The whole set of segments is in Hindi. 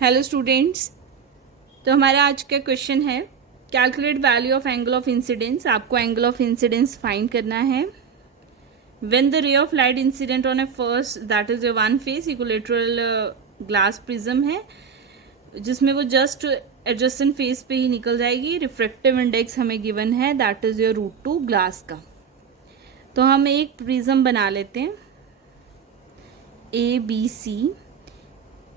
Hello students. तो हमारा आज का क्वेश्चन है calculate value of angle of incidence. आपको एंगल ऑफ इंसिडेंस फाइंड करना है when the ray of light incident on A first that is a one face equilateral glass prism है जिसमें वो जस्ट एडजस्टेंट फेस पे ही निकल जाएगी। रिफ्रैक्टिव इंडेक्स हमें गिवन है दैट इज योर √2 ग्लास का। तो हम एक प्रिज्म बना लेते हैं ABC।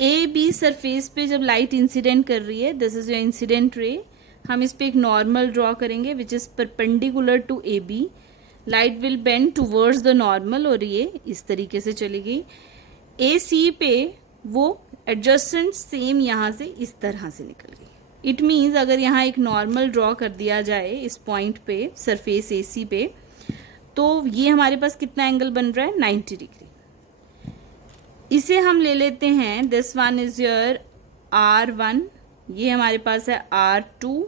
ए बी सरफेस पे जब लाइट इंसिडेंट कर रही है, this is your incident ray. हम इस पे एक नॉर्मल ड्रॉ करेंगे which is perpendicular to A B. Light will bend towards the normal और ये इस तरीके से चली गई। ए सी पे वो एडजस्टेंट सेम यहाँ से इस तरह से निकल गई। इट मीन्स अगर यहाँ एक नॉर्मल ड्रॉ कर दिया जाए इस पॉइंट पे सरफेस ए सी पे, तो ये हमारे पास कितना एंगल बन रहा है 90 डिग्री। इसे हम ले लेते हैं, this one is your R1, ये हमारे पास है R2,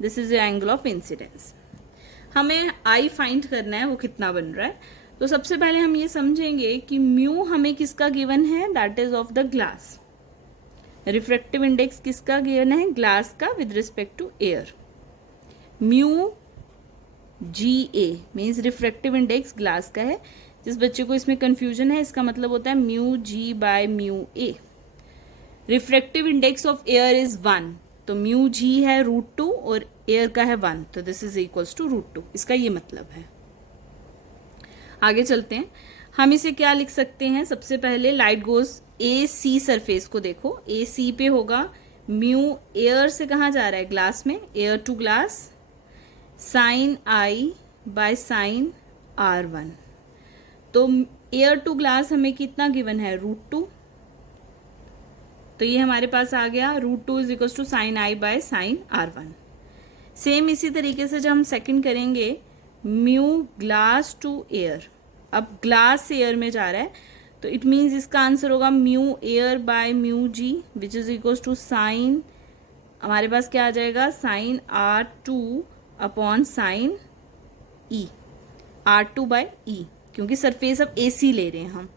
this is your angle of incidence. हमें I फाइंड करना है वो कितना बन रहा है। तो सबसे पहले हम ये समझेंगे कि म्यू हमें किसका गिवन है, that is of the glass. Refractive index किसका गिवन है, ग्लास का with respect to air. Mu GA means refractive index glass का है। जिस बच्चे को इसमें कंफ्यूजन है, इसका मतलब होता है mu G by mu A। Refractive index of air is 1, तो म्यू G है √2 और एयर का है 1, तो दिस इज इक्वल्स टू √2। इसका ये मतलब है। आगे चलते हैं, हम इसे क्या लिख सकते हैं। सबसे पहले लाइट गोज AC सरफेस को देखो, AC पे होगा म्यू एयर से कहाँ जा रहा है, ग्लास में, air to glass, sine I by sine R1। तो एयर टू ग्लास हमें कितना गिवन है, √2, तो ये हमारे पास आ गया √2 is equal to sine I by sine R1। Same इसी तरीके से जब हम सेकंड करेंगे, म्यू ग्लास टू एयर, अब ग्लास से एयर में जा रहा है, तो इट मीन्स इसका आंसर होगा mu air by mu G which is equal to sine, हमारे पास क्या आ जाएगा, sine R2 upon sine E, R2 by E, क्योंकि सरफेस अब AC ले रहे हैं हम।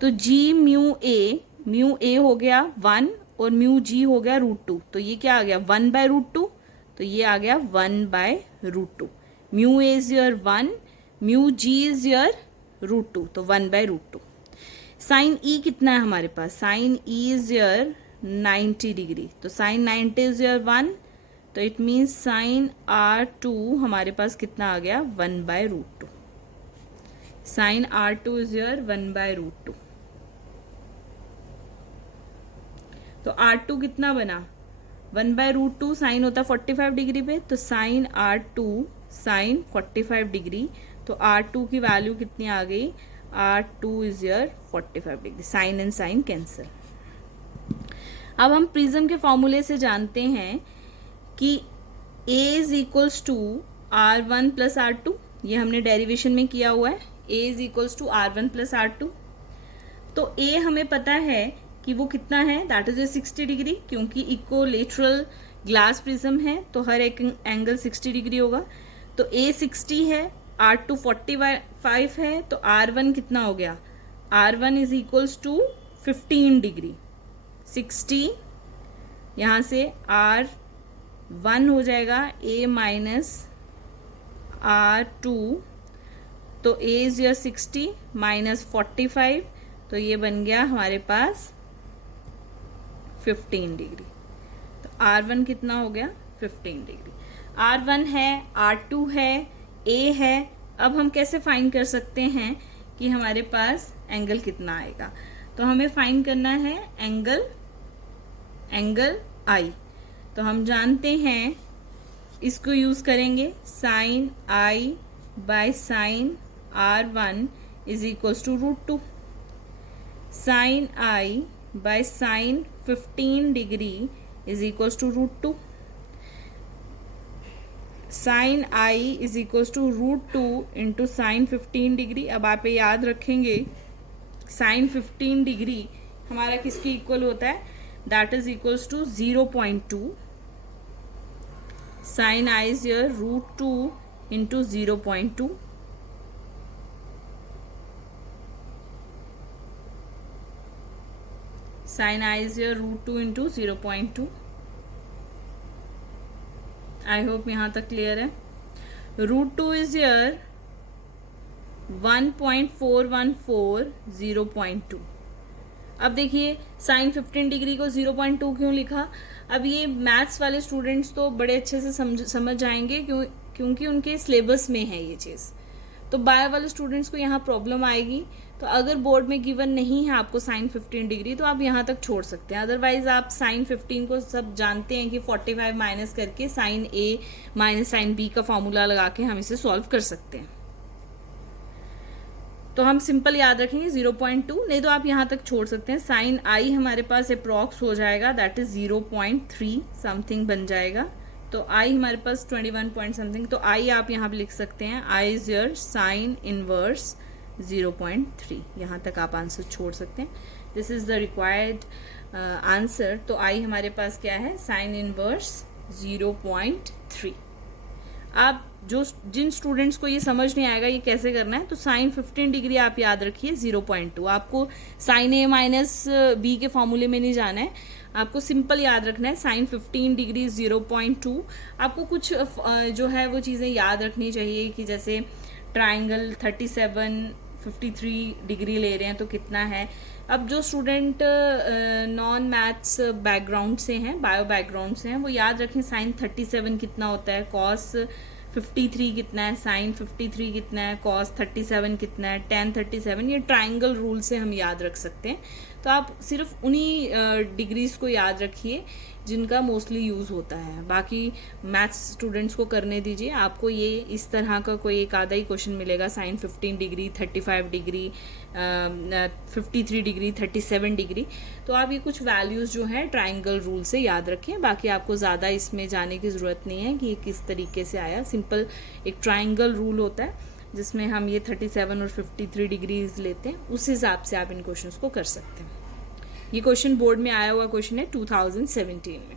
तो G म्यू A हो गया 1 और म्यू G हो गया √2, तो ये क्या आ गया 1 बाय √2, तो ये आ गया 1 by √2। Mu A is your 1, mu G is your √2, तो 1 बाय √2। साइन E कितना है हमारे पास, sine E is your 90 degree, तो साइन 90 इज योर 1, तो इट मीन्स साइन R2 हमारे पास कितना आ गया 1 by √2। Sine R2 is your 1 by √2। तो R2 कितना बना, 1 बाय √2, साइन होता 45 डिग्री पे, तो साइन R2 साइन 45 डिग्री, तो R2 की वैल्यू कितनी आ गई, R2 is your 45 degree. Sine and sine cancel. अब हम प्रिज्म के फॉर्मूले से जानते हैं कि A is equals to R1 plus R2, ये हमने डेरिवेशन में किया हुआ है, A is equals to R1 plus R2। तो A हमें पता है कि वो कितना है, दैट इज 60 डिग्री, क्योंकि इक्विलेटरल ग्लास प्रिज्म है तो हर एक एंगल 60 डिग्री होगा। तो A 60 है, R2 45 है, तो R1 कितना हो गया, R1 is equals to 15 degree. 60 यहाँ से R1 हो जाएगा A माइनस R2, तो A इज योर 60 माइनस 45, तो ये बन गया हमारे पास 15 डिग्री। तो R1 कितना हो गया 15 डिग्री। R1 है, R2 है, A है। अब हम कैसे फाइंड कर सकते हैं कि हमारे पास एंगल कितना आएगा। तो हमें फाइंड करना है एंगल I। तो हम जानते हैं, इसको यूज करेंगे, sine I by sine R1 is equals to √2। Sine I by sine 15 degree is equals to √2। Sine I is equals to √2 into sine 15 degree. अब आप ये याद रखेंगे, साइन 15 डिग्री हमारा किसके इक्वल होता है, that is equals to 0.2। Sine I is your √2 into 0.2। Sine I is your √2 into 0.2. I hope यहाँ तक क्लियर है. √2 इज योर 1.414 0.2. अब देखिए साइन 15 डिग्री को 0.2 क्यों लिखा. अब ये मैथ्स वाले स्टूडेंट्स तो बड़े अच्छे से समझ जाएंगे क्योंकि उनके सिलेबस में है ये चीज़. तो बायो वाले स्टूडेंट्स को यहाँ प्रॉब्लम आएगी. तो अगर बोर्ड में गिवन नहीं है आपको साइन 15 डिग्री तो आप यहाँ तक छोड़ सकते हैं. अदरवाइज आप साइन 15 को सब जानते हैं कि 45 माइनस करके साइन ए माइनस साइन बी का फॉर्मूला लगा के हम इसे सॉल्व कर सकते हैं. तो हम सिंपल याद रखेंगे 0.2, नहीं तो आप यहाँ तक छोड़ सकते हैं. साइन आई हमारे पास अप्रॉक्स हो जाएगा, दैट इज 0.3 समथिंग बन जाएगा. तो आई हमारे पास 21 पॉइंट समथिंग. तो आई आप यहाँ पे लिख सकते हैं आई इज योर साइन इनवर्स 0.3. यहाँ तक आप आंसर छोड़ सकते हैं. This is the required answer. तो आई हमारे पास क्या है, साइन इनवर्स 0.3. आप जिन स्टूडेंट्स को ये समझ नहीं आएगा ये कैसे करना है, तो साइन 15 डिग्री आप याद रखिए 0.2. आपको साइन ए माइनस बी के फॉर्मूले में नहीं जाना है, आपको सिंपल याद रखना है साइन 15 डिग्री 0.2. आपको कुछ जो है वो चीज़ें याद रखनी चाहिए कि जैसे ट्राइंगल 37 53 डिग्री ले रहे हैं तो कितना है. अब जो स्टूडेंट नॉन मैथ्स बैकग्राउंड से हैं, बायो बैकग्राउंड से हैं, वो याद रखें साइन 37 कितना होता है, कॉस 53 कितना है, साइन 53 कितना है, कॉस 37 कितना है, टेन 37. ये ट्राइंगल रूल से हम याद रख सकते हैं. तो आप सिर्फ उन्हीं डिग्रीज को याद रखिए जिनका मोस्टली यूज़ होता है. बाकी मैथ्स स्टूडेंट्स को करने दीजिए. आपको ये इस तरह का कोई एक आधा ही क्वेश्चन मिलेगा, sine 15 degree 35 degree 53 degree 37 degree. तो आप ये कुछ वैल्यूज़ जो है ट्राइंगल रूल से याद रखें. बाकी आपको ज़्यादा इसमें जाने की ज़रूरत नहीं है कि ये किस तरीके से आया. सिंपल एक ट्राइंगल रूल होता है जिसमें हम ये 37 और 53 डिग्रीज लेते हैं, उस हिसाब से आप इन क्वेश्चंस को कर सकते हैं. ये क्वेश्चन बोर्ड में आया हुआ क्वेश्चन है 2017 में.